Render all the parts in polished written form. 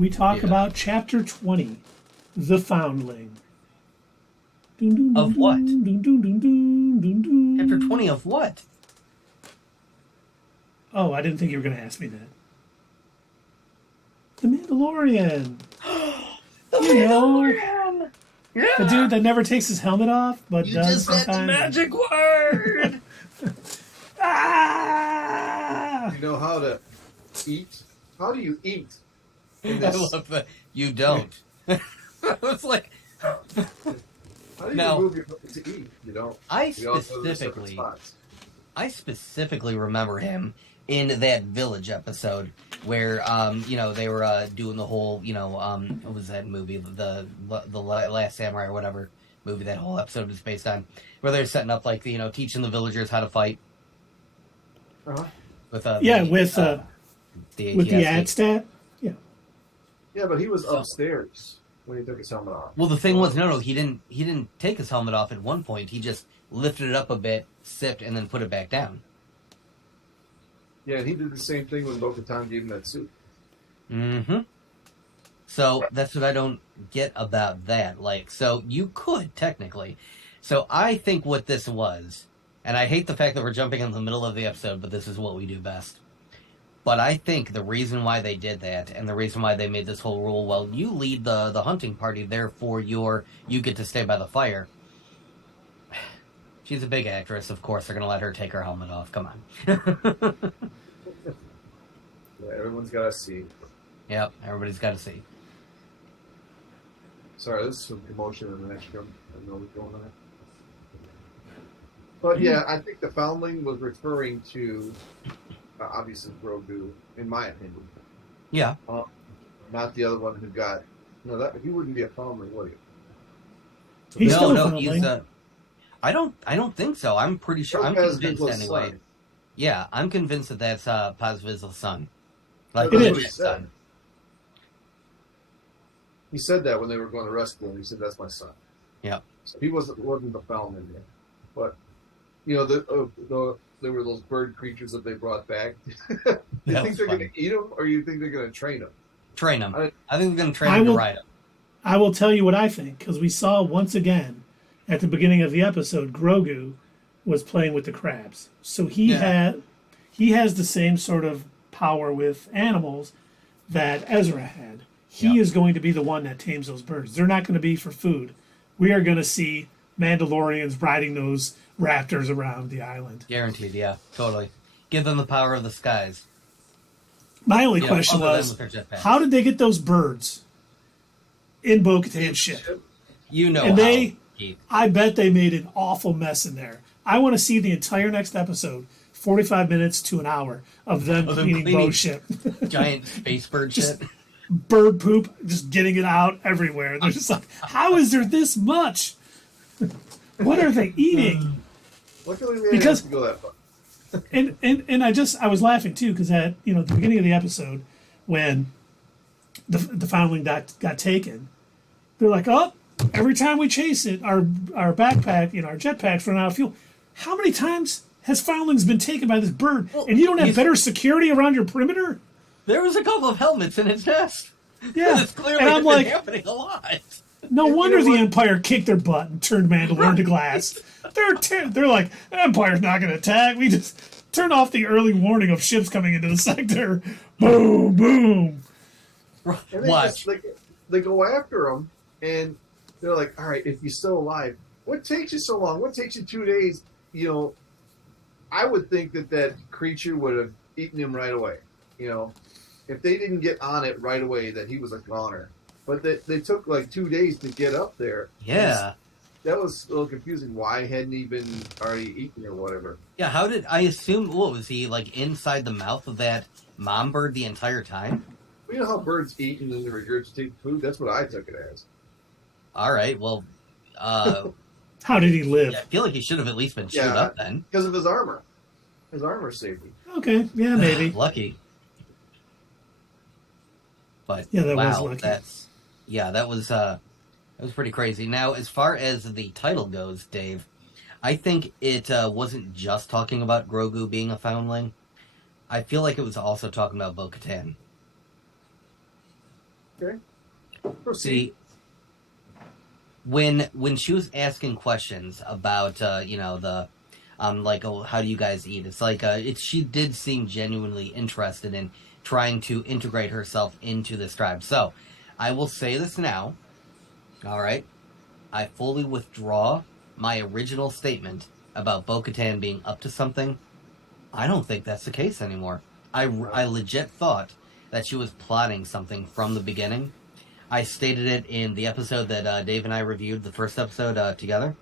we talk about Chapter 20, The Foundling. Of what? Chapter 20 of what? Oh, I didn't think you were going to ask me that. The Mandalorian. The Mandalorian! Yeah! The dude that never takes his helmet off, but you does just said the magic word! Ah! You know how to eat? How do you eat? I love that. You don't. It's like... How do you remove your foot to eat? You don't. I specifically remember him in that Village episode where, they were doing the whole, what was that movie? The Last Samurai or whatever movie that whole episode was based on, where they're setting up, like, teaching the villagers how to fight. Uh-huh. With the AdStat. Yeah. Yeah, but he was upstairs when he took his helmet off. Well, the thing was, he didn't take his helmet off at one point. He just lifted it up a bit, sipped, and then put it back down. Yeah, and he did the same thing when Katan gave him that suit. Mm-hmm. So that's what I don't get about that. Like, so you could technically. So I think what this was, and I hate the fact that we're jumping in the middle of the episode, but this is what we do best. But I think the reason why they did that, and the reason why they made this whole rule, well, you lead the hunting party, therefore you get to stay by the fire. She's a big actress, of course they're going to let her take her helmet off. Come on. Yeah, everyone's got to see. Yep, everybody's got to see. Sorry, there's some commotion in the next room. I know what's going on. But yeah, I think the Foundling was referring to, obviously, Grogu, in my opinion. Yeah. Not the other one who got... No, he wouldn't be a Foundling, would He's he? still a he's Foundling. I don't think so. I'm pretty sure. I'm convinced anyway. Son. Yeah, I'm convinced that that's Paz Vizsla son. Like That's It what is. he said. He said that when they were going to rescue him. He said, "That's my son." Yeah. So he wasn't the Foundling yet, but there were those bird creatures that they brought back. You think they're going to eat them, or you think they're going to train them? Train them. I think they're going to train them to ride them. I will tell you what I think, because we saw once again at the beginning of the episode, Grogu was playing with the crabs. So he has the same sort of power with animals that Ezra had. He is going to be the one that tames those birds. They're not going to be for food. We are going to see Mandalorians riding those raptors around the island. Guaranteed, yeah, totally. Give them the power of the skies. My only question was, how did they get those birds in Bo-Katan's ship? You know, And Keith. I bet they made an awful mess in there. I want to see the entire next episode, 45 minutes to an hour, of them cleaning Bo's ship. Giant space bird shit. Bird poop, just getting it out everywhere. They're just like, how is there this much? What are they eating? Luckily, they didn't have to go that far. And I was laughing too, because at the beginning of the episode, when the Foundling got taken, they're like, oh, every time we chase it, our backpack, our jetpacks run out of fuel. How many times has Foundlings been taken by this bird, and you don't have better security around your perimeter? There was a couple of helmets in its nest. Yeah, It's clearly and I'm been like, happening a lot. no wonder the Empire kicked their butt and turned Mandalore to glass. They're like, Empire's not going to attack. We just turn off the early warning of ships coming into the sector. Boom, boom. And they go after him, and they're like, all right, if you're still alive, what takes you so long? What takes you 2 days? I would think that creature would have eaten him right away. If they didn't get on it right away, that he was a goner. But they took like 2 days to get up there. Yeah. That was a little confusing. Why hadn't he been already eaten or whatever? Yeah, how did... I assume... What, was he, like, inside the mouth of that mom bird the entire time? Well, you know how birds eat and then they regurgitate food? That's what I took it as. All right, well... How did he live? Yeah, I feel like he should have at least been chewed up then. Because of his armor. His armor saved him. Okay, yeah, maybe. Lucky. But, Yeah, that was wow, lucky. that was pretty crazy. Now, as far as the title goes, Dave, I think it wasn't just talking about Grogu being a Foundling. I feel like it was also talking about Bo-Katan. Okay. Proceed. See, when she was asking questions about the like, oh, how do you guys eat, it's like she did seem genuinely interested in trying to integrate herself into this tribe. So I will say this now, all right, I fully withdraw my original statement about Bo-Katan being up to something. I don't think that's the case anymore. I legit thought that she was plotting something from the beginning. I stated it in the episode that Dave and I reviewed, the first episode together.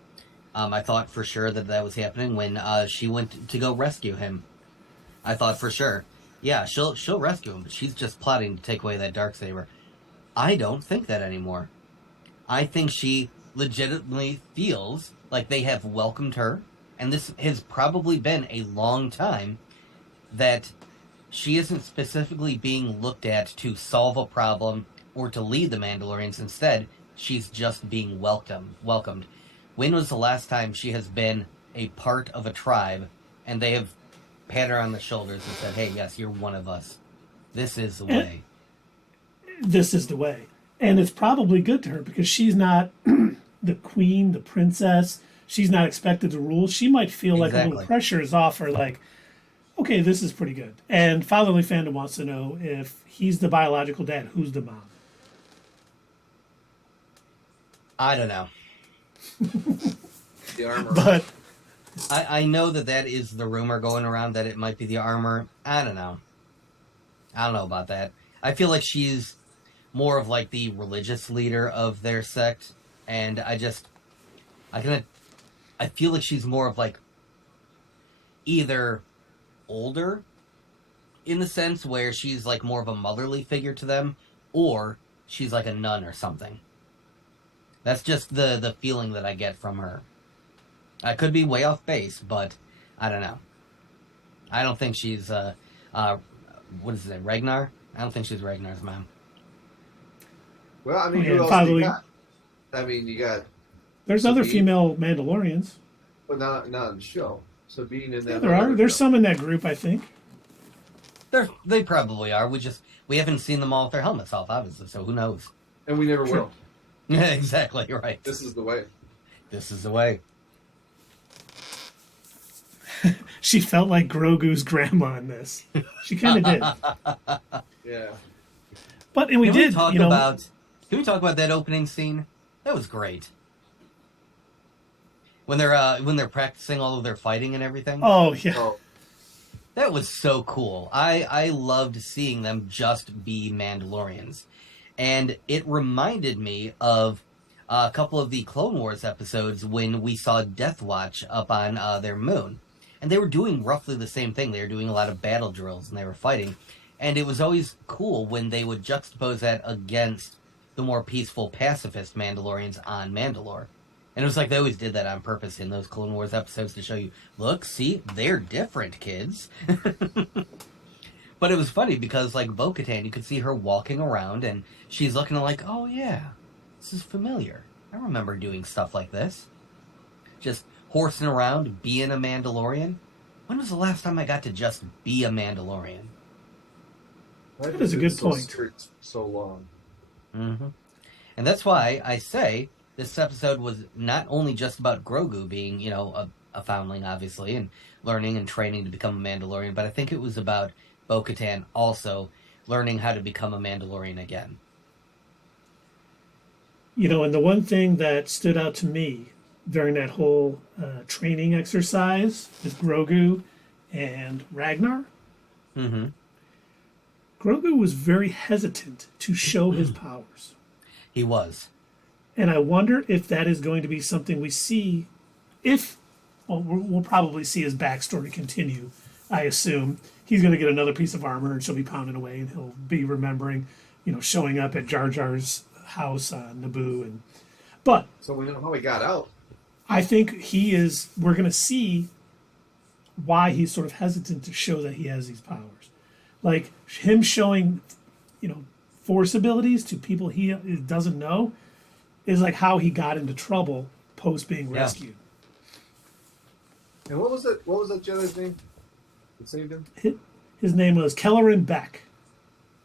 I thought for sure that was happening when she went to go rescue him. I thought for sure, yeah, she'll rescue him, but she's just plotting to take away that Darksaber. I don't think that anymore. I think she legitimately feels like they have welcomed her, and this has probably been a long time that she isn't specifically being looked at to solve a problem or to lead the Mandalorians. Instead, she's just being welcomed. When was the last time she has been a part of a tribe and they have pat her on the shoulders and said, hey, yes, you're one of us. This is the way. This is the way. And it's probably good to her because she's not the queen, the princess. She's not expected to rule. She might feel like a little pressure is off her, like, okay, this is pretty good. And Foundling Fandom wants to know if he's the biological dad, who's the mom? I don't know. The armor. But I know that is the rumor going around that it might be the armor. I don't know. I don't know about that. I feel like she's more of like the religious leader of their sect, and I feel like she's more of like either older in the sense where she's like more of a motherly figure to them, or she's like a nun or something. That's just the feeling that I get from her. I could be way off base, but I don't know. I don't think she's what is it, Ragnar? I don't think she's Ragnar's mom. Well, I mean, who else do you got? I mean, you got... There's other female Mandalorians. But not in the show. Sabine and that... Yeah, there are. There's some in that group, I think. They probably are. We haven't seen them all with their helmets off, obviously, so who knows? And we never will. Yeah, exactly, you're right. This is the way. This is the way. She felt like Grogu's grandma in this. She kind of did. Yeah. But and we did. Can we talk about that opening scene? That was great. When they're practicing all of their fighting and everything. Oh yeah. Oh. That was so cool. I loved seeing them just be Mandalorians. And it reminded me of a couple of the Clone Wars episodes when we saw Death Watch up on their moon. And they were doing roughly the same thing. They were doing a lot of battle drills and they were fighting. And it was always cool when they would juxtapose that against the more peaceful, pacifist Mandalorians on Mandalore. And it was like they always did that on purpose in those Clone Wars episodes to show you, look, see, they're different, kids. But it was funny because, like, Bo-Katan, you could see her walking around and she's looking like, oh, yeah, this is familiar. I remember doing stuff like this. Just horsing around, being a Mandalorian. When was the last time I got to just be a Mandalorian? That is a good point. So long. Mm-hmm. And that's why I say this episode was not only just about Grogu being, a foundling, obviously, and learning and training to become a Mandalorian, but I think it was about Bo-Katan also learning how to become a Mandalorian again. And the one thing that stood out to me during that whole training exercise with Grogu and Ragnar, Grogu was very hesitant to show his powers. He was. And I wonder if that is going to be something we see, we'll probably see his backstory continue, I assume. He's going to get another piece of armor and she'll be pounding away and he'll be remembering, showing up at Jar Jar's house on Naboo. So we know how he got out. I think we're going to see why he's sort of hesitant to show that he has these powers. Like him showing, force abilities to people he doesn't know is like how he got into trouble post being rescued. And what was that Jedi's name that saved him? His name was Kelleran Beck.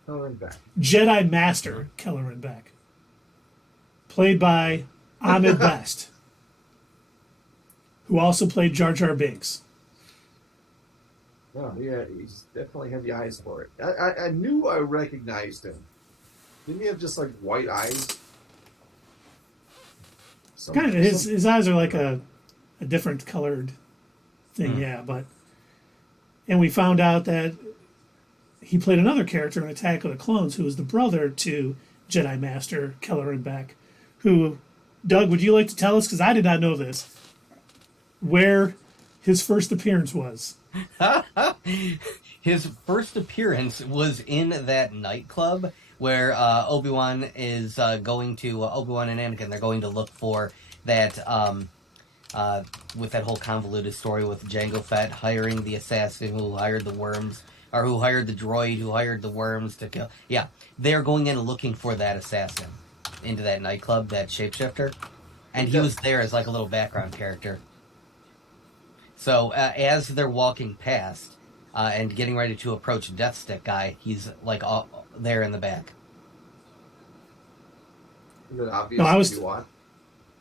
Kelleran Beck. Jedi Master Kelleran Beck. Played by Ahmed Best, who also played Jar Jar Binks. Oh, yeah, he's definitely had the eyes for it. I knew I recognized him. Didn't he have just like white eyes? Kind of. His eyes are like a different colored thing, yeah. And we found out that he played another character in Attack of the Clones who was the brother to Jedi Master Kelleran Beck, who, Doug, would you like to tell us, because I did not know this, where his first appearance was? His first appearance was in that nightclub where Obi-Wan is going to Obi-Wan and Anakin. They're going to look for that with that whole convoluted story with Jango Fett hiring the assassin who hired the worms, or who hired the droid who hired the worms to kill. Yeah, they're going in looking for that assassin into that nightclub, that shapeshifter, and he was there as like a little background character. So as they're walking past and getting ready to approach Death Stick guy, he's like there in the back. Is it obvious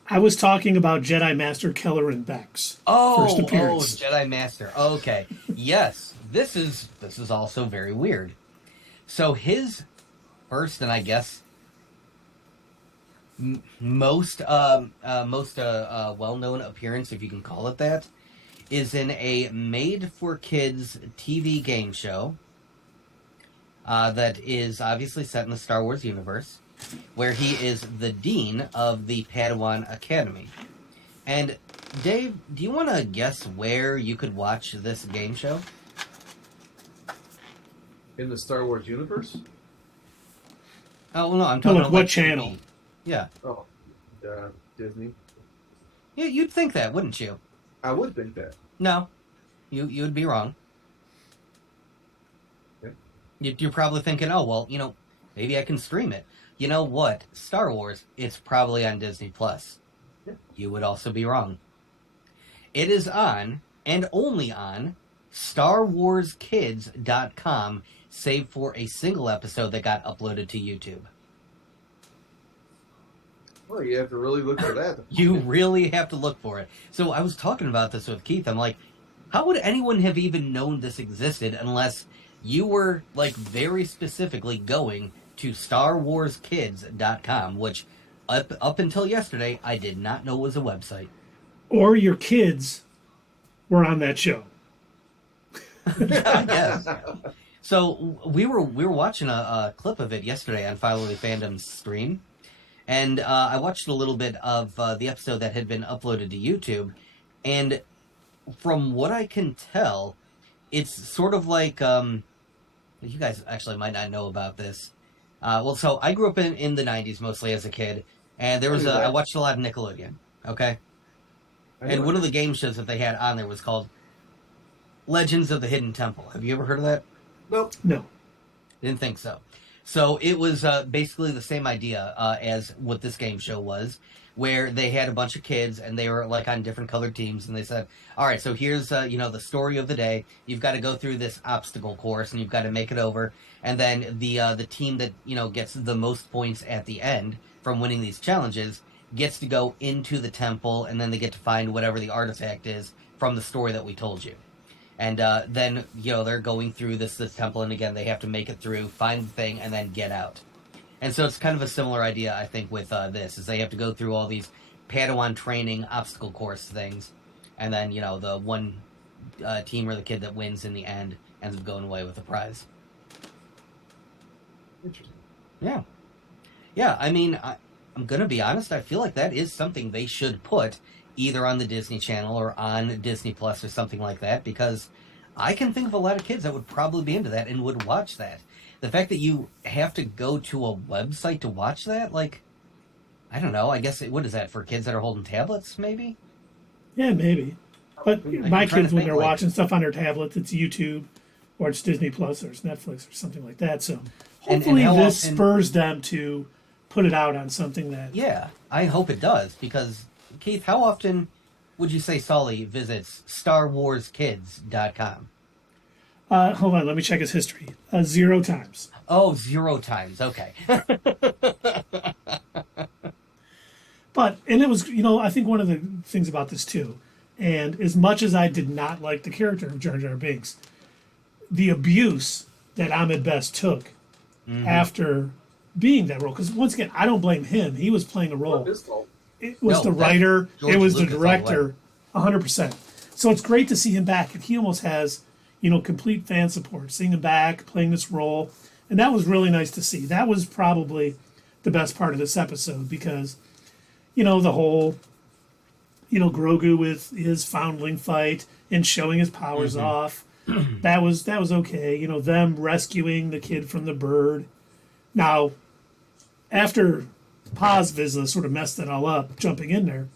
I was talking about Jedi Master Kelleran Beck's first appearance. Oh, Jedi Master. Okay, yes, this is also very weird. So his first, and I guess most well-known appearance, if you can call it that, is in a made-for-kids TV game show that is obviously set in the Star Wars universe, where he is the dean of the Padawan Academy. And, Dave, do you want to guess where you could watch this game show? In the Star Wars universe? Oh, well, no, I'm talking about what channel? TV. Yeah. Oh, Disney. Yeah, you'd think that, wouldn't you? I would think that. No, you would be wrong. Okay. You're probably thinking, oh, well, maybe I can stream it. You know what? Star Wars, it's probably on Disney Plus. Yeah. You would also be wrong. It is on, and only on, StarWarsKids.com, save for a single episode that got uploaded to YouTube. Well, you have to really look for that. You really have to look for it. So I was talking about this with Keith. I'm like, how would anyone have even known this existed unless you were, like, very specifically going to StarWarsKids.com, which up until yesterday, I did not know was a website. Or your kids were on that show. Yes. So we were watching a clip of it yesterday on Foundling Fandom's stream. And I watched a little bit of the episode that had been uploaded to YouTube, and from what I can tell, it's sort of like, you guys actually might not know about this. So I grew up in the 90s mostly as a kid, and I watched a lot of Nickelodeon, okay? And one of the game shows that they had on there was called Legends of the Hidden Temple. Have you ever heard of that? Nope. No. Didn't think so. So it was basically the same idea as what this game show was, where they had a bunch of kids and they were like on different colored teams, and they said, all right, so here's the story of the day. You've got to go through this obstacle course and you've got to make it over, and then the team that gets the most points at the end from winning these challenges gets to go into the temple, and then they get to find whatever the artifact is from the story that we told you. And then, they're going through this temple, and again, they have to make it through, find the thing, and then get out. And so it's kind of a similar idea, I think, with this, is they have to go through all these Padawan training obstacle course things, and then, the one team or the kid that wins in the end ends up going away with the prize. Interesting. Yeah. Yeah, I mean, I'm going to be honest, I feel like that is something they should put either on the Disney Channel or on Disney Plus or something like that, because I can think of a lot of kids that would probably be into that and would watch that. The fact that you have to go to a website to watch that, like, I don't know, I guess, what is that, for kids that are holding tablets, maybe? Yeah, maybe. But my kids, when they're watching stuff on their tablets, it's YouTube, or it's Disney Plus, or it's Netflix, or something like that. So hopefully this spurs them to put it out on something that... Yeah, I hope it does, because... Keith, how often would you say Sully visits StarWarsKids.com? Hold on, let me check his history. 0 times. Oh, 0 times. Okay. But, and it was, I think one of the things about this too, and as much as I did not like the character of Jar Jar Binks, the abuse that Ahmed Best took after being that role, because once again, I don't blame him. He was playing a role. It was the writer, it was the director, 100%. So it's great to see him back, and he almost has, complete fan support, seeing him back, playing this role, and that was really nice to see. That was probably the best part of this episode, because the whole, Grogu with his Foundling fight and showing his powers off. That was okay. Them rescuing the kid from the bird. Now, after Paz Vizsla sort of messed it all up, jumping in there,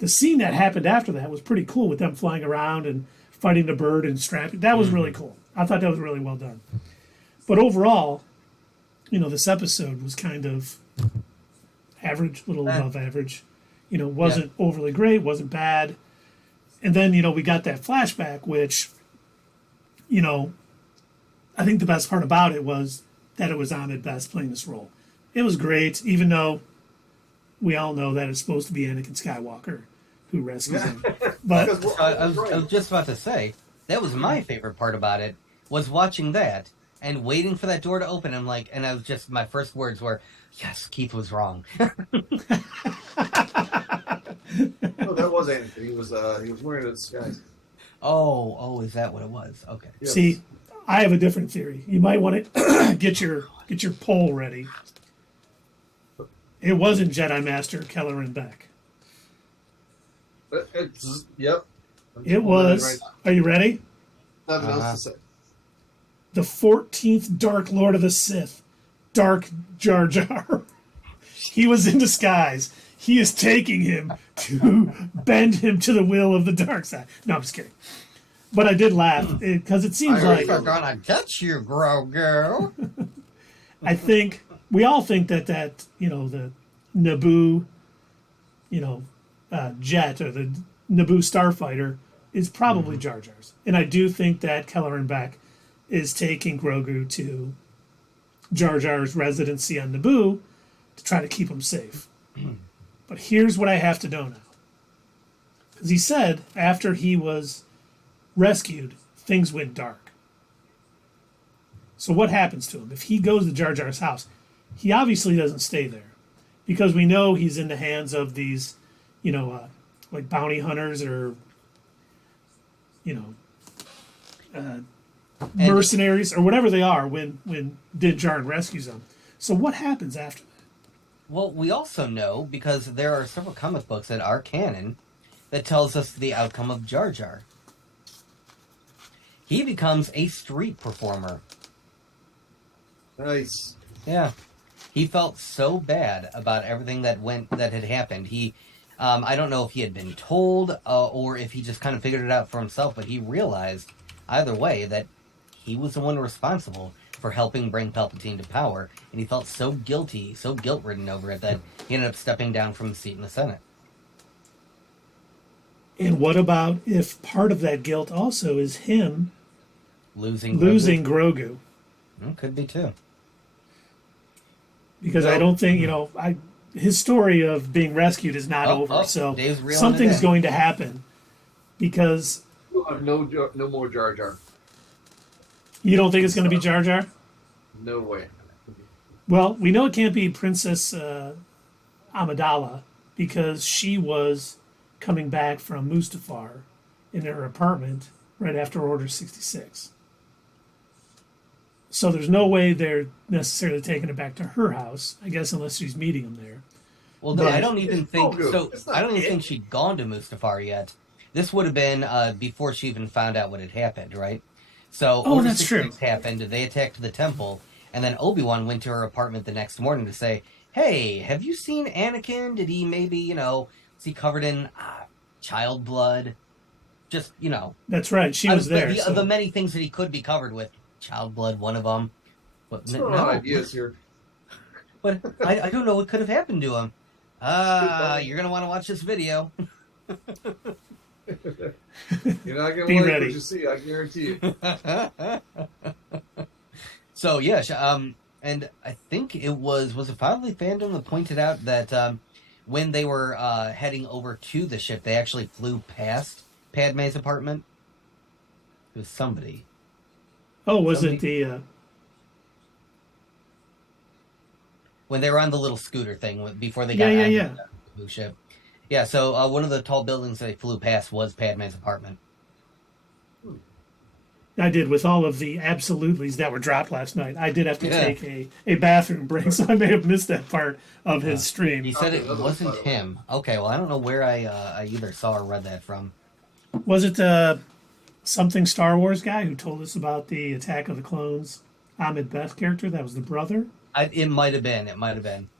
the scene that happened after that was pretty cool with them flying around and fighting the bird and strapping. That was really cool. I thought that was really well done. But overall, this episode was kind of average, a little above average. Wasn't overly great, wasn't bad. And then, we got that flashback, which, I think the best part about it was that it was Ahmed Best playing this role. It was great, even though we all know that it's supposed to be Anakin Skywalker who rescues him. But I was just about to say, that was my favorite part about it, was watching that and waiting for that door to open. And I was just, my first words were, yes, Keith was wrong. No, that was Anakin. He was wearing a disguise. Oh, is that what it was? Okay. Yes. See, I have a different theory. You might want to get your poll ready. It wasn't Jedi Master Kelleran Beck. Yep. It was. Right, are you ready? Nothing else to say. The 14th Dark Lord of the Sith, Dark Jar Jar. He was in disguise. He is taking him to bend him to the will of the dark side. No, I'm just kidding. But I did laugh because it seems like we're gonna get you, Grogu. I think we all think that the Naboo, jet or the Naboo starfighter is probably Jar Jar's, and I do think that Kelleran Beck is taking Grogu to Jar Jar's residency on Naboo to try to keep him safe. But here's what I have to know now. Because he said after he was rescued, things went dark. So what happens to him? If he goes to Jar Jar's house, he obviously doesn't stay there. Because we know he's in the hands of these, like bounty hunters or, mercenaries or whatever they are when Din Djarin rescues them. So what happens after that? Well, we also know, because there are several comic books that are canon, that tells us the outcome of Jar Jar. He becomes a street performer. Nice. Yeah. He felt so bad about everything that had happened. He, I don't know if he had been told or if he just kind of figured it out for himself, but he realized, either way, that he was the one responsible for helping bring Palpatine to power, and he felt so guilty, so guilt-ridden over it, that he ended up stepping down from his seat in the Senate. And what about if part of that guilt also is him losing Grogu? Could be too. Because I don't think, his story of being rescued is not over, so something's going to happen. Because We'll have no more Jar Jar. You don't think it's going to be Jar Jar? No way. Well, we know it can't be Princess Amidala because she was coming back from Mustafar in her apartment right after Order 66. So there's no way they're necessarily taking it back to her house, I guess, unless she's meeting him there. Well, no, I don't even think so. I don't even think she'd gone to Mustafar yet. This would have been before she even found out what had happened, right? So Order 66 happened. They attacked the temple, and then Obi-Wan went to her apartment the next morning to say, "Hey, have you seen Anakin? Did he maybe, is he covered in child blood? Just, That's right. She was there. The many things that he could be covered with, child blood, one of them. But no ideas here. But I don't know what could have happened to him. You're gonna want to watch this video. You're not going to like what you see, I guarantee you. So yeah, and I think it was it Foundling Fandom that pointed out that when they were heading over to the ship, they actually flew past Padme's apartment. It was somebody. Oh, was it the? When they were on the little scooter thing before they Yeah, got yeah, on yeah. the Naboo ship. Yeah, so one of the tall buildings they flew past was Padme's apartment. I did with all of the absolutelys that were dropped last night. I did have to take a bathroom break, so I may have missed that part of his stream. He said it wasn't him. Okay, well, I don't know where I either saw or read that from. Was it something Star Wars guy who told us about the Attack of the Clones? Ahmed Beth character? That was the brother? It might have been. It might have been.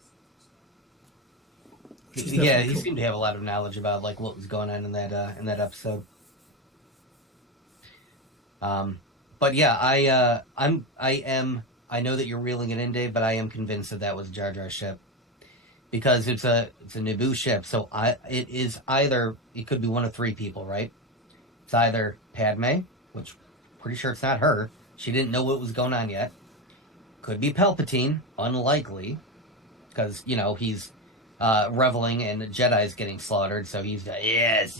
Yeah, he seemed to have a lot of knowledge about like what was going on in that episode. But yeah, I know that you're reeling it in, Dave, but I am convinced that was Jar Jar's ship because it's a Naboo ship. So it could be one of three people, right? It's either Padme, which pretty sure it's not her. She didn't know what was going on yet. Could be Palpatine, unlikely, because he's reveling and the Jedi's getting slaughtered. So he's yes,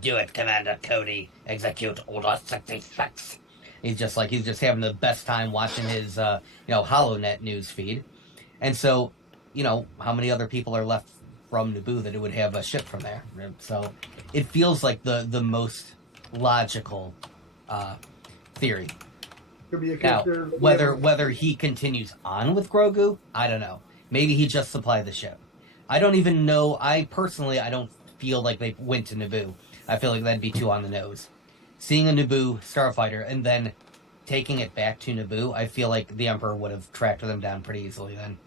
do it, Commander Cody. Execute Order 66. He's just having the best time watching his HoloNet news feed. And so, how many other people are left from Naboo that it would have a ship from there? So it feels like the most logical theory. Could be a now, whether he continues on with Grogu, I don't know. Maybe he just supplied the ship. I don't even know. I don't feel like they went to Naboo. I feel like that'd be too on the nose. Seeing a Naboo starfighter and then taking it back to Naboo, I feel like the Emperor would have tracked them down pretty easily then.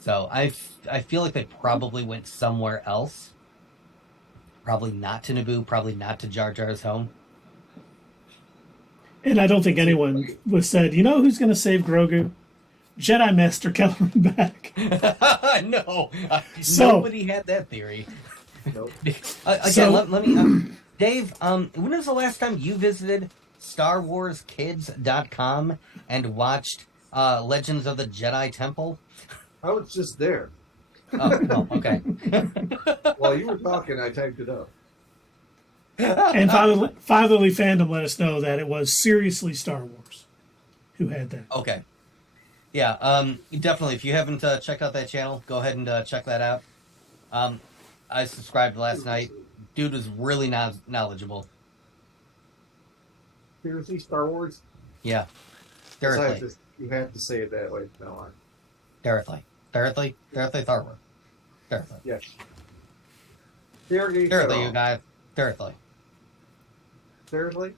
So I feel like they probably went somewhere else. Probably not to Naboo, probably not to Jar Jar's home. And I don't think anyone was said, who's going to save Grogu? Jedi Master Kellerman back. No. Nobody had that theory. Nope. Again, let me... Dave, when was the last time you visited StarWarsKids.com and watched Legends of the Jedi Temple? I was just there. Oh, okay. While you were talking, I typed it up. And Fatherly Fandom let us know that it was seriously Star Wars who had that. Okay. Yeah, definitely. If you haven't checked out that channel, go ahead and check that out. I subscribed last night. Dude was really knowledgeable. Seriously, Star Wars? Yeah. Directly. You have to say it that way from now on. Directly, Star Wars. Directly. Yes. Directly, you guys. Directly. Seriously?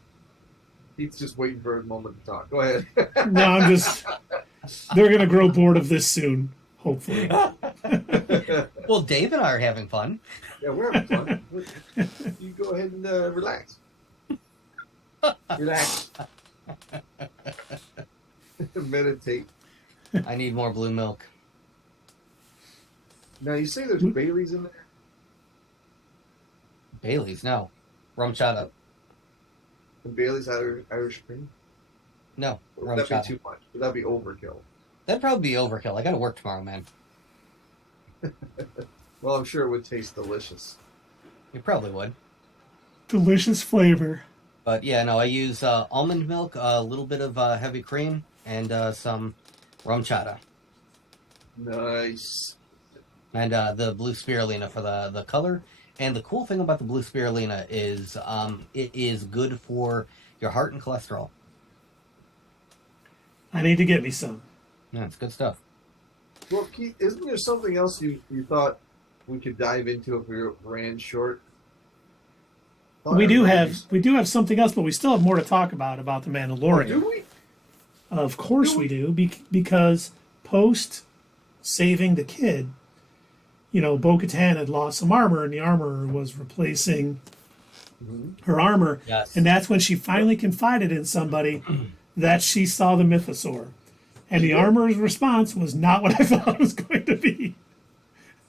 He's just waiting for a moment to talk. Go ahead. No, they're going to grow bored of this soon, hopefully. Well, Dave and I are having fun. Yeah, we're having fun. You go ahead and relax. Relax. Meditate. I need more blue milk. Now, you say there's Baileys in there? Bailey's? No. Rum chata. And Bailey's Irish Spring? No. Would that be too much? Would that be overkill? That'd probably be overkill. I gotta work tomorrow, man. Well, I'm sure it would taste delicious. It probably would. Delicious flavor. But yeah, no, I use almond milk, a little bit of heavy cream, and some rum chata. Nice. And the blue spirulina for the color. And the cool thing about the blue spirulina is it is good for your heart and cholesterol. I need to get me some. Yeah, it's good stuff. Well, Keith, isn't there something else you thought we could dive into if we ran short? We do have something else, but we still have more to talk about the Mandalorian. Oh, do we? Of course we do, because post saving the kid, Bo-Katan had lost some armor, and the armor was replacing her armor. Yes. And that's when she finally confided in somebody that she saw the mythosaur. And the armor's response was not what I thought it was going to be.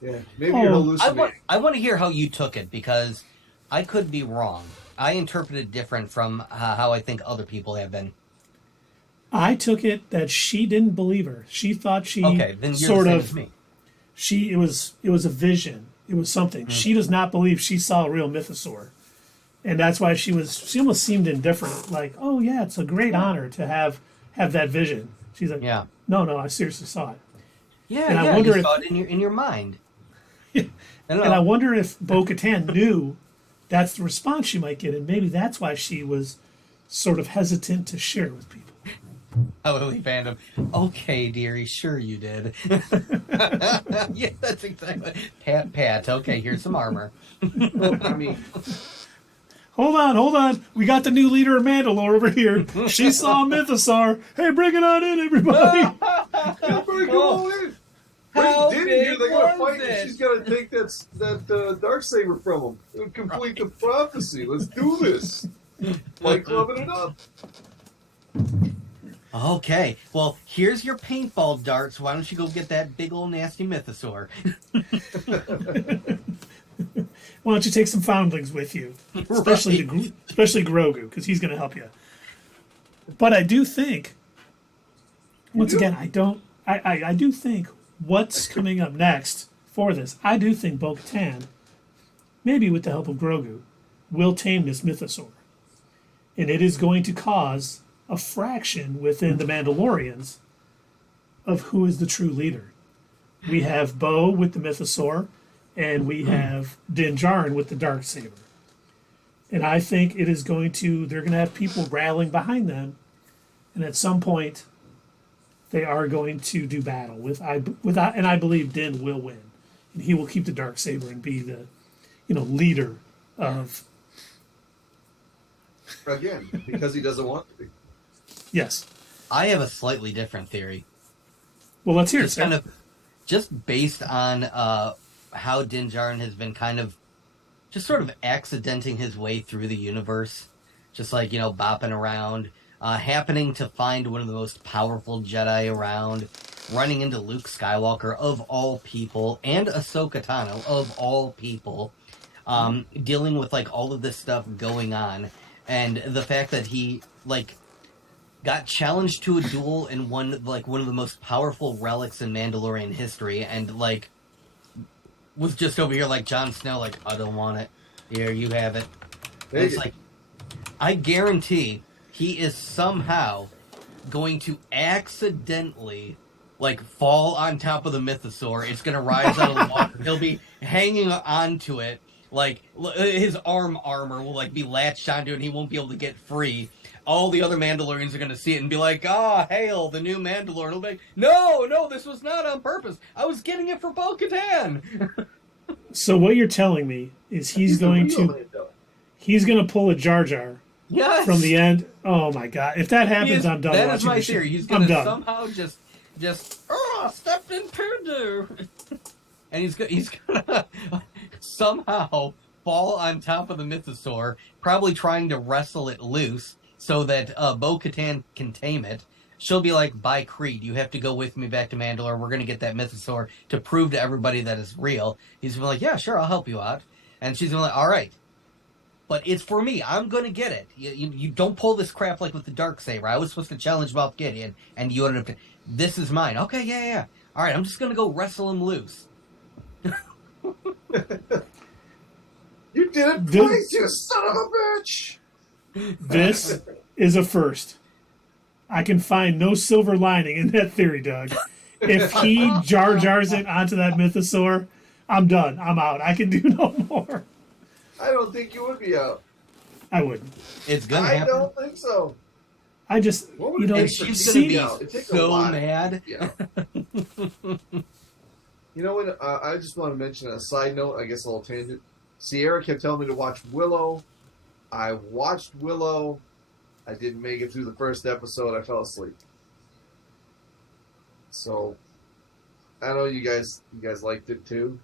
Yeah, maybe you're hallucinating. I want to hear how you took it, because I could be wrong. I interpreted different from how I think other people have been. I took it that she didn't believe her. She thought she Okay, then you're sort the same of as me. it was a vision. It was something. She does not believe she saw a real mythosaur. And that's why she almost seemed indifferent, like, oh yeah, it's a great honor to have that vision. She's like, Yeah. no, I seriously saw it. Yeah, And yeah, I wonder you if, saw it in your mind. and I wonder if Bo-Katan knew that's the response she might get, and maybe that's why she was sort of hesitant to share it with people. Holy fandom. Okay, dearie, sure you did. Yeah, that's exactly. Pat. Okay, here's some armor. Well, I mean, Hold on. We got the new leader of Mandalore over here. She saw a mythosaur. Hey, bring it on in, everybody. go in. How They're big gonna was fight, it? and she's gonna take that Darksaber from him and complete the prophecy. Let's do this. Like clubbing it up. Okay, well, here's your paintball darts. Why don't you go get that big old nasty mythosaur? Why don't you take some foundlings with you, especially Grogu, because he's going to help you. But I do think, once again, I do think what's coming up next for this. I do think Bo-Katan, maybe with the help of Grogu, will tame this mythosaur, and it is going to cause a fraction within the Mandalorians of who is the true leader. We have Bo with the mythosaur, and we have Din Djarin with the Darksaber. And I think they're going to have people rallying behind them, and at some point, they are going to do battle and I believe Din will win, and he will keep the Darksaber and be the, leader of. Again, because he doesn't want to be. Yes. I have a slightly different theory. Well, let's hear it. Just based on how Din Djarin has been kind of just sort of accidenting his way through the universe, just like, bopping around, happening to find one of the most powerful Jedi around, running into Luke Skywalker of all people, and Ahsoka Tano of all people, dealing with like all of this stuff going on, and the fact that he got challenged to a duel and won one of the most powerful relics in Mandalorian history, and was just over here like Jon Snow, like, I don't want it. Here, you have it. And it's like, I guarantee he is somehow going to accidentally fall on top of the mythosaur. It's going to rise out of the water. He'll be hanging onto it. His armor will be latched onto it, and he won't be able to get free. All the other Mandalorians are going to see it and be like, hail, the new Mandalorian. He'll be like, no, this was not on purpose. I was getting it for Bo-Katan. So what you're telling me is he's going to pull a Jar Jar from the end. Oh my God. If that happens, I'm done watching. That is my theory. He's going to somehow just stepped in Pedro. And he's going to somehow fall on top of the mythosaur, probably trying to wrestle it loose so that Bo-Katan can tame it. She'll be like, by Creed, you have to go with me back to Mandalore. We're going to get that mythosaur to prove to everybody that it's real. He's going to be like, yeah, sure, I'll help you out. And she's going to be like, all right. But it's for me. I'm going to get it. You don't pull this crap like with the Darksaber. I was supposed to challenge Moff Gideon, and you ended up... This is mine. Okay, yeah. All right, I'm just going to go wrestle him loose. You did it twice, you son of a bitch! This is a first. I can find no silver lining in that theory, Doug. If he Jar Jars it onto that mythosaur, I'm done. I'm out. I can do no more. I don't think you would be out. I wouldn't. It's gonna happen. I don't think so. I just, she's gonna be so mad. Yeah. You know what? I just want to mention a side note. I guess a little tangent. Sierra kept telling me to watch Willow. I watched Willow. I didn't make it through the first episode. I fell asleep. So, I know you guys liked it too.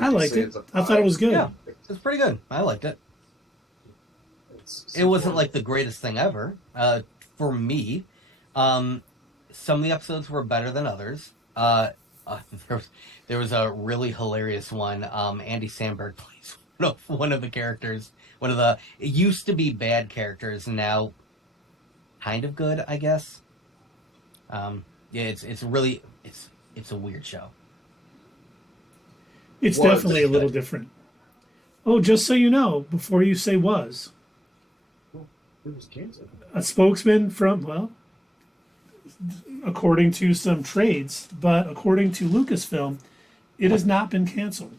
I liked it. I thought it was good. Yeah, it's pretty good. I liked it. It wasn't like the greatest thing ever for me. Some of the episodes were better than others. There was a really hilarious one. Andy Samberg plays one of the characters one of the it used to be bad characters, and now kind of good, I guess. Yeah, it's really it's a weird show. It's definitely a little different. Oh, just so you know, before you say was, It was canceled. a spokesman from, well, according to some trades, but according to Lucasfilm, it has not been canceled.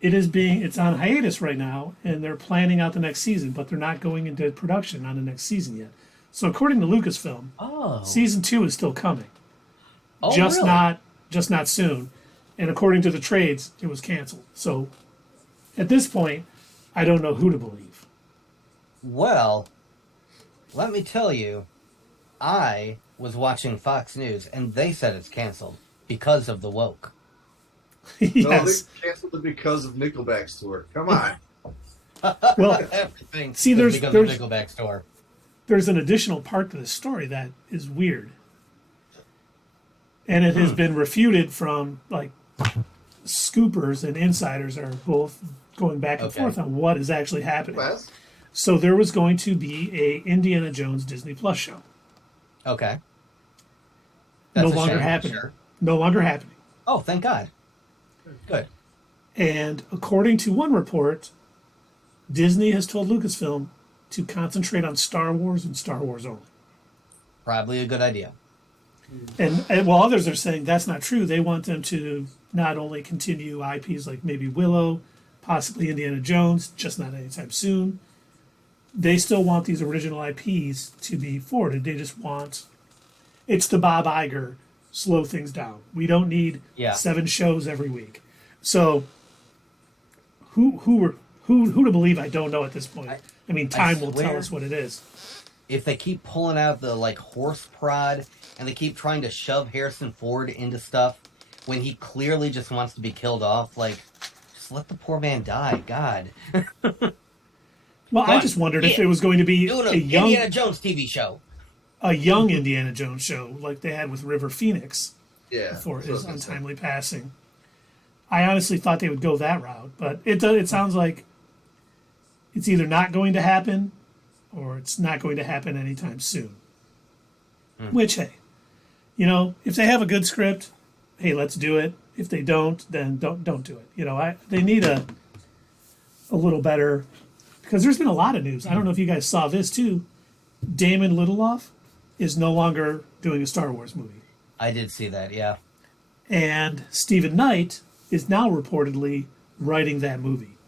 It's on hiatus right now, and they're planning out the next season, but they're not going into production on the next season yet. So according to Lucasfilm, season 2 is still coming. Oh, just really? not soon. And according to the trades, it was canceled. So at this point, I don't know who to believe. Well, let me tell you, I was watching Fox News, and they said it's canceled because of the woke. Yes. No, they canceled it because of Nickelback's tour. Come on. Well, Everything see, is because of Nickelback's tour. There's an additional part to this story that is weird. And it has been refuted from, like, scoopers and insiders are both going back and forth on what is actually happening. Wes? So there was going to be a Indiana Jones Disney Plus show. Okay. No That's a longer shame, happening. sure. No longer happening. Oh, thank God. Good. And according to one report, Disney has told Lucasfilm to concentrate on Star Wars and Star Wars only. Probably a good idea. And while others are saying that's not true, they want them to not only continue IPs like maybe Willow, possibly Indiana Jones, just not anytime soon. They still want these original IPs to be forwarded. They just want it's the Bob Iger slow things down. We don't need 7 shows every week. So who to believe? I don't know at this point. I mean, time will tell us what it is. If they keep pulling out the like horse prod and they keep trying to shove Harrison Ford into stuff when he clearly just wants to be killed off, like just let the poor man die. God. Well, I just wondered if it was going to be a young Indiana Jones TV show. A young Indiana Jones show like they had with River Phoenix before his so untimely passing. I honestly thought they would go that route, but it sounds like it's either not going to happen or it's not going to happen anytime soon. Which, hey, if they have a good script, hey, let's do it. If they don't, then don't do it. They need a little better, because there's been a lot of news. I don't know if you guys saw this too. Damon Lindelof is no longer doing a Star Wars movie. I did see that, yeah. And Stephen Knight is now reportedly writing that movie.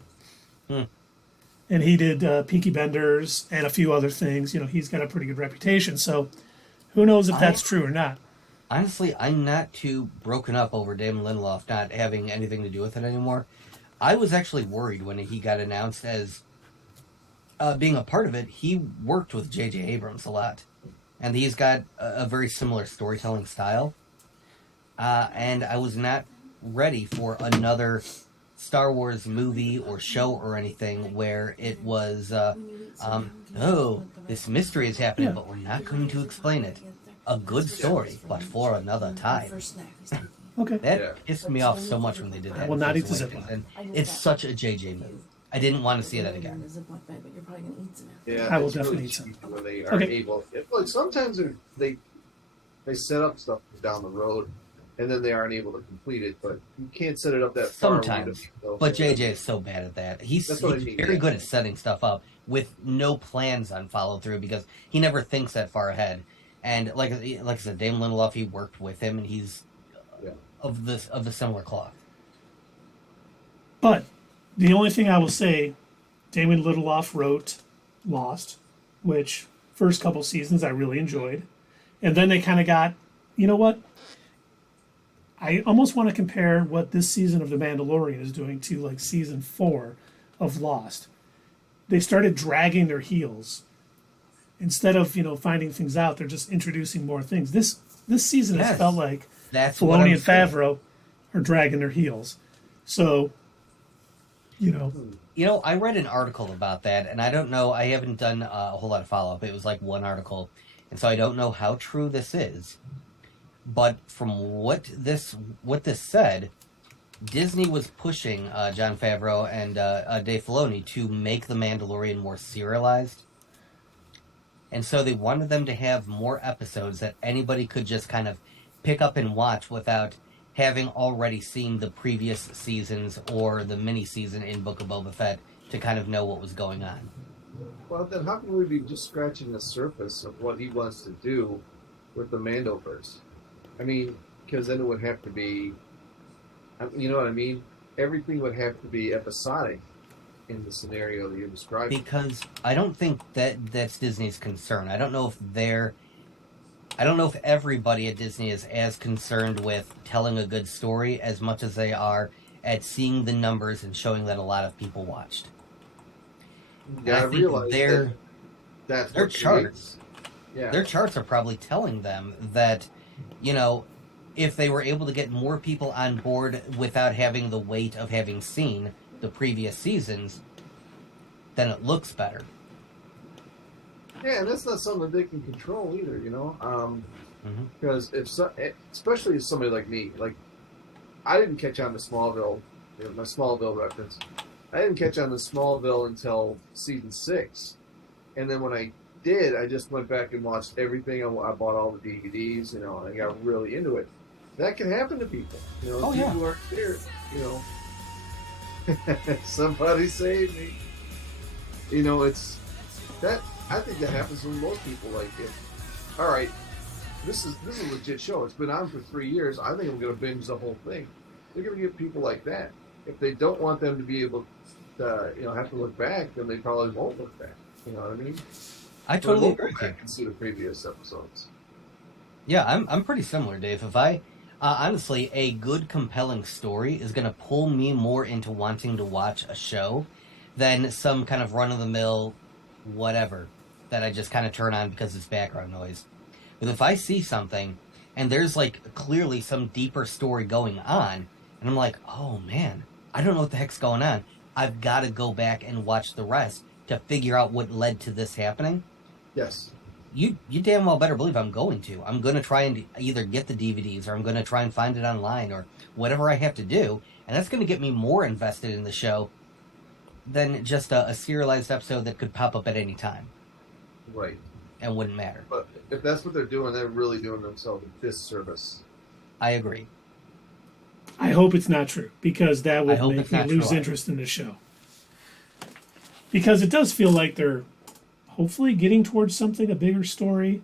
And he did Peaky Blinders and a few other things. He's got a pretty good reputation. So who knows if that's true or not. Honestly, I'm not too broken up over Damon Lindelof not having anything to do with it anymore. I was actually worried when he got announced as being a part of it. He worked with J.J. Abrams a lot. And he's got a very similar storytelling style. And I was not ready for another Star Wars movie or show or anything where it was, this mystery is happening, but we're not going to explain it. A good story, but for another time. Okay. That pissed me off so much when they did that. I will not eat the zipline. And it's such a JJ move. I didn't want to see that again. Yeah, I will it's definitely really eat some. cheap when they are able. Like sometimes they set up stuff down the road, and then they aren't able to complete it. But you can't set it up that far. Sometimes, but JJ is so bad at that. He's very good at setting stuff up with no plans on follow through because he never thinks that far ahead. And like I said, Damon Lindelof, he worked with him, and he's of the similar cloth. But the only thing I will say, Damon Lindelof wrote Lost, which first couple seasons I really enjoyed. And then they kind of got, you know what? I almost want to compare what this season of The Mandalorian is doing to like season 4 of Lost. They started dragging their heels. Instead of, finding things out, they're just introducing more things. This season has felt like Filoni and Favreau are dragging their heels. So, I read an article about that, and I don't know, I haven't done a whole lot of follow-up. It was like one article, and so I don't know how true this is. But from what this said, Disney was pushing Jon Favreau and Dave Filoni to make The Mandalorian more serialized. And so they wanted them to have more episodes that anybody could just kind of pick up and watch without having already seen the previous seasons or the mini-season in Book of Boba Fett to kind of know what was going on. Well, then how can we be just scratching the surface of what he wants to do with the Mandoverse? I mean, because then it would have to be, you know what I mean? Everything would have to be episodic in the scenario that you're describing. Because I don't think that's Disney's concern. I don't know if everybody at Disney is as concerned with telling a good story as much as they are at seeing the numbers and showing that a lot of people watched. Yeah, I realize their charts. Yeah. Their charts are probably telling them that, you know, if they were able to get more people on board without having the weight of having seen the previous seasons, then it looks better. Yeah, and that's not something they can control either, you know. Because especially if somebody like me, like I didn't catch on to Smallville, you know, my Smallville reference. I didn't catch on to Smallville until season 6, and then when I did, I just went back and watched everything. I bought all the DVDs, you know, and I got really into it. That can happen to people, you know. People who aren't there, you know. Somebody save me. You know, it's that. I think that happens with most people. Like, all right, this is a legit show. It's been on for 3 years. I think I'm going to binge the whole thing. They're going to get people like that. If they don't want them to be able to, you know, have to look back, then they probably won't look back. You know what I mean? I totally agree. And see the previous episodes. Yeah, I'm pretty similar, Dave. If I honestly, a good, compelling story is going to pull me more into wanting to watch a show than some kind of run-of-the-mill whatever that I just kind of turn on because it's background noise. But if I see something and there's like clearly some deeper story going on, and I'm like, oh man, I don't know what the heck's going on. I've got to go back and watch the rest to figure out what led to this happening. Yes. You damn well better believe I'm going to. I'm going to try and either get the DVDs or I'm going to try and find it online or whatever I have to do. And that's going to get me more invested in the show than just a serialized episode that could pop up at any time. Right. And wouldn't matter. But if that's what they're doing, they're really doing themselves a disservice. I agree. I hope it's not true, because that would make me lose interest in the show. Because it does feel like they're hopefully getting towards something, a bigger story.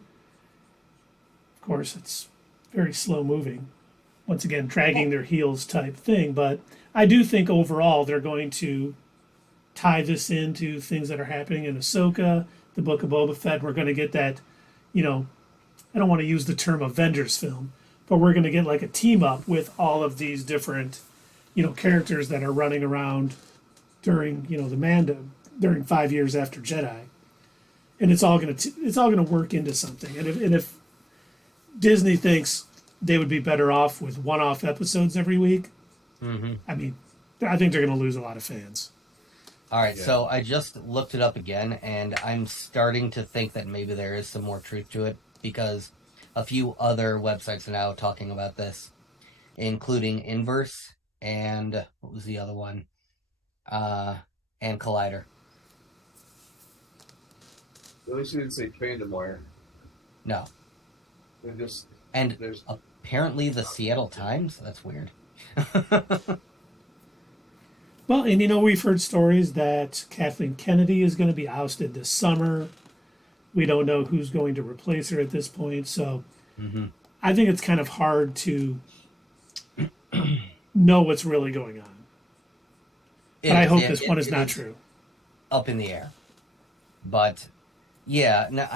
Of course, it's very slow moving. Once again, dragging their heels type thing. But I do think overall they're going to tie this into things that are happening in Ahsoka, the Book of Boba Fett. We're going to get that, you know, I don't want to use the term Avengers film, but we're going to get like a team up with all of these different, you know, characters that are running around during, you know, the Mando, during 5 years after Jedi. And it's all going to work into something. And if Disney thinks they would be better off with one-off episodes every week, I mean, I think they're going to lose a lot of fans. All right, so I just looked it up again, and I'm starting to think that maybe there is some more truth to it, because a few other websites are now talking about this, including Inverse and what was the other one? And Collider. At least you didn't say Fandom Wire. No. Apparently the Seattle Times? That's weird. Well, and you know, we've heard stories that Kathleen Kennedy is going to be ousted this summer. We don't know who's going to replace her at this point, so I think it's kind of hard to know what's really going on. But I hope this one is not true. Up in the air. But yeah, no,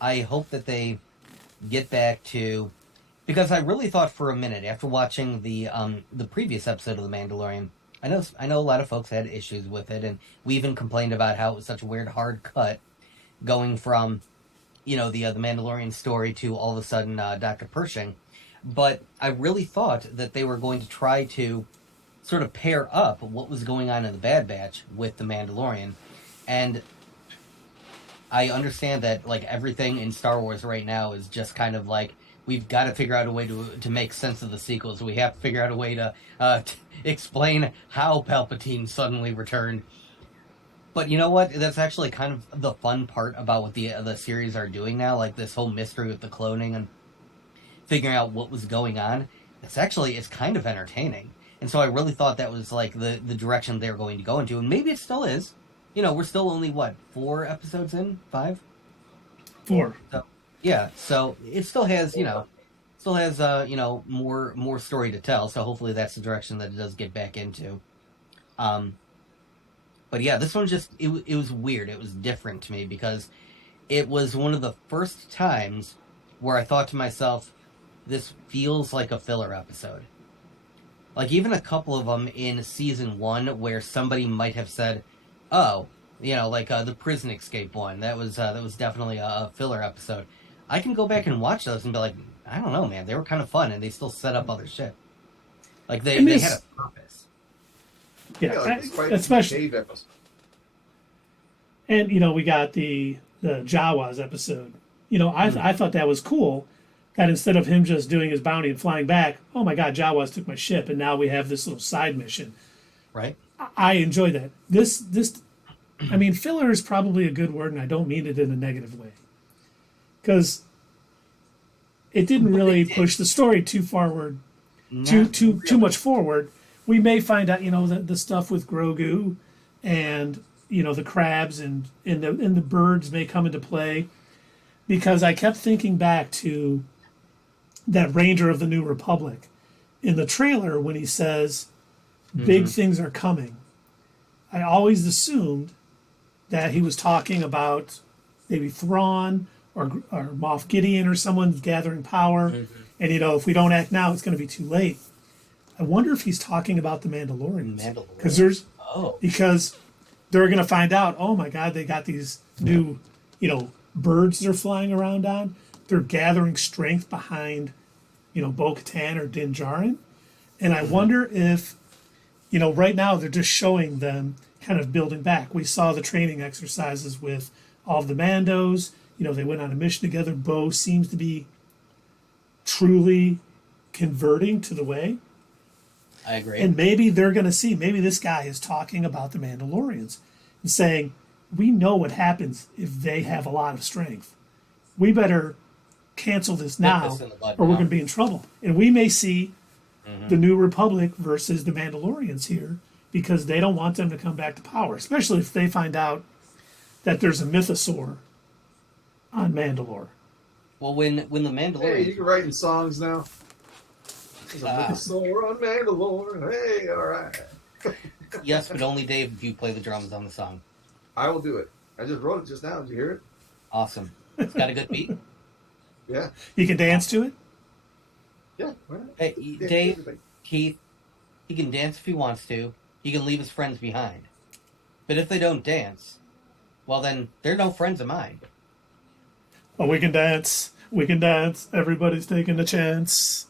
I hope that they get back to, because I really thought for a minute after watching the previous episode of The Mandalorian, I know a lot of folks had issues with it, and we even complained about how it was such a weird hard cut going from, you know, the Mandalorian story to all of a sudden Dr. Pershing. But I really thought that they were going to try to sort of pair up what was going on in the Bad Batch with the Mandalorian. And I understand that, like, everything in Star Wars right now is just kind of like, we've got to figure out a way to make sense of the sequels. We have to figure out a way to explain how Palpatine suddenly returned. But you know what? That's actually kind of the fun part about what the series are doing now, like this whole mystery with the cloning and figuring out what was going on. It's kind of entertaining. And so I really thought that was like the direction they were going to go into, and maybe it still is. You know, we're still only 4 episodes in? 5? 4. So, yeah, so it still has, more story to tell. So hopefully that's the direction that it does get back into. But yeah, this one it was weird. It was different to me because it was one of the first times where I thought to myself, this feels like a filler episode. Like even a couple of them in season 1 where somebody might have said, oh, the prison escape one, that was definitely a filler episode. I can go back and watch those and be like, I don't know, man, they were kind of fun and they still set up other shit. Like they had a purpose. Yeah, especially. And we got the Jawas episode. I thought that was cool. That instead of him just doing his bounty and flying back, oh my God, Jawas took my ship, and now we have this little side mission. Right. I enjoy that. This, filler is probably a good word, and I don't mean it in a negative way, because it didn't really push the story too forward, too much forward. We may find out, the stuff with Grogu, and the crabs and the birds may come into play, because I kept thinking back to that Ranger of the New Republic in the trailer when he says, big things are coming. I always assumed that he was talking about maybe Thrawn or Moff Gideon or someone gathering power. And, if we don't act now, it's going to be too late. I wonder if he's talking about the Mandalorians. Because they're going to find out, oh my God, they got these new, birds they're flying around on. They're gathering strength behind, Bo-Katan or Din Djarin. And I wonder if, right now they're just showing them kind of building back. We saw the training exercises with all of the Mandos. They went on a mission together. Bo seems to be truly converting to the way. I agree. And maybe they're going to see, maybe this guy is talking about the Mandalorians and saying, we know what happens if they have a lot of strength. We better cancel this now or we're going to be in trouble. And we may see the New Republic versus the Mandalorians here because they don't want them to come back to power, especially if they find out that there's a mythosaur on Mandalore. Well, when the Mandalorians... Hey, you're writing songs now. There's a mythosaur on Mandalore. Hey, all right. Yes, but only Dave if you play the drums on the song. I will do it. I just wrote it just now. Did you hear it? Awesome. It's got a good beat. Yeah. You can dance to it? Yeah. Hey, Dave, Keith, he can dance if he wants to. He can leave his friends behind. But if they don't dance, well then, they're no friends of mine. Well, we can dance. We can dance. Everybody's taking a chance.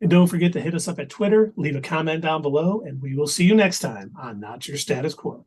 And don't forget to hit us up at Twitter, leave a comment down below, and we will see you next time on Not Your Status Quo.